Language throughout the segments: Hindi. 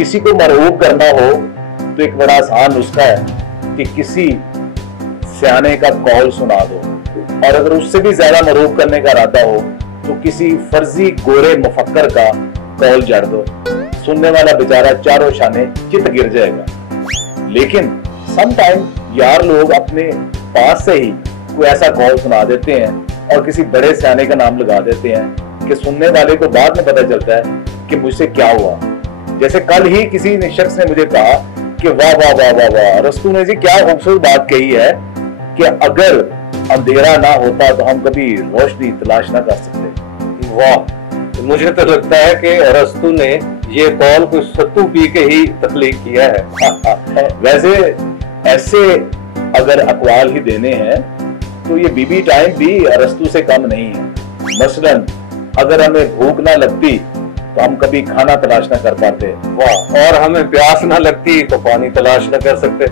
किसी को मरहूब करना हो तो एक बड़ा आसान नुस्खा है कि किसी सियाने का कौल सुना दो, और अगर उससे भी ज्यादा मरहूब करने का इरादा हो तो किसी फर्जी गोरे मुफक्कर का कौल जड़ दो। सुनने वाला बेचारा चारों शाने चित गिर जाएगा। लेकिन समटाइम यार लोग अपने पास से ही कोई ऐसा कौल सुना देते हैं और किसी बड़े सियाने का नाम लगा देते हैं कि सुनने वाले को बाद में पता चलता है कि मुझसे क्या हुआ। जैसे कल ही किसी शख्स ने मुझे कहा कि वाह वाह वाह वाह वाह, रस्तू ने जी क्या खूबसूरत बात कही है कि अगर अंधेरा ना होता तो हम कभी रोशनी तलाश ना कर सकते। वाह, तो मुझे तो लगता है कि रस्तू ने ये कौल कुछ सत्तू पी के ही तख्लीक किया है। वैसे ऐसे अगर अकवाल ही देने हैं तो ये बीबी टाइम भी अरस्तू से कम नहीं है। मसलन अगर हमें भूख ना लगती तो हम कभी खाना तलाश ना कर पाते। वाह, और हमें प्यास ना लगती तो पानी तलाश ना कर सकते।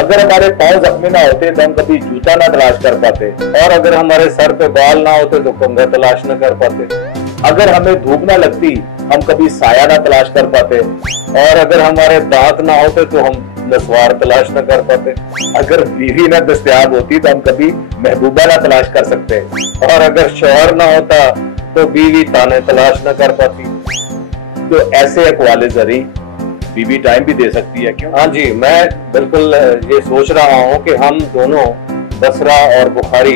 अगर हमारे पांव जख्मी ना होते तो हम कभी जूता ना तलाश कर पाते, और अगर हमारे सर पे बाल ना होते तो कंघा तलाश ना कर पाते। अगर हमें धूप ना लगती हम कभी साया ना तलाश कर पाते, और अगर हमारे दांत ना होते तो हम नस्वार तलाश न कर पाते। अगर बीवी ना दस्तयाब होती तो हम कभी महबूबा ना तलाश कर सकते, और अगर शौहर ना होता तो बीवी ताने तलाश न कर पाती। तो ऐसे अकवाले जरी बीबी टाइम भी दे सकती है, क्यों? हाँ जी, मैं बिल्कुल ये सोच रहा हूँ कि हम दोनों बसरा और बुखारी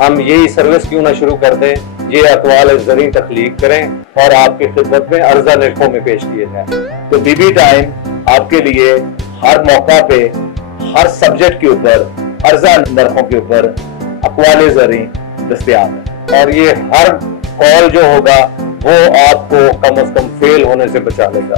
हम यही सर्विस क्यों ना शुरू कर दें, ये अकवाल जरी तख्लीक करें और आपकी खिदमत में अर्जा निर्खों में पेश किए जाए। तो बीबी टाइम आपके लिए हर मौका पे हर सब्जेक्ट के ऊपर अर्जा नरखों के ऊपर अकवाले जरी दस्तयाब है, और ये हर कॉल जो होगा वो आपको कम से कम फेल होने से बचा लेगा।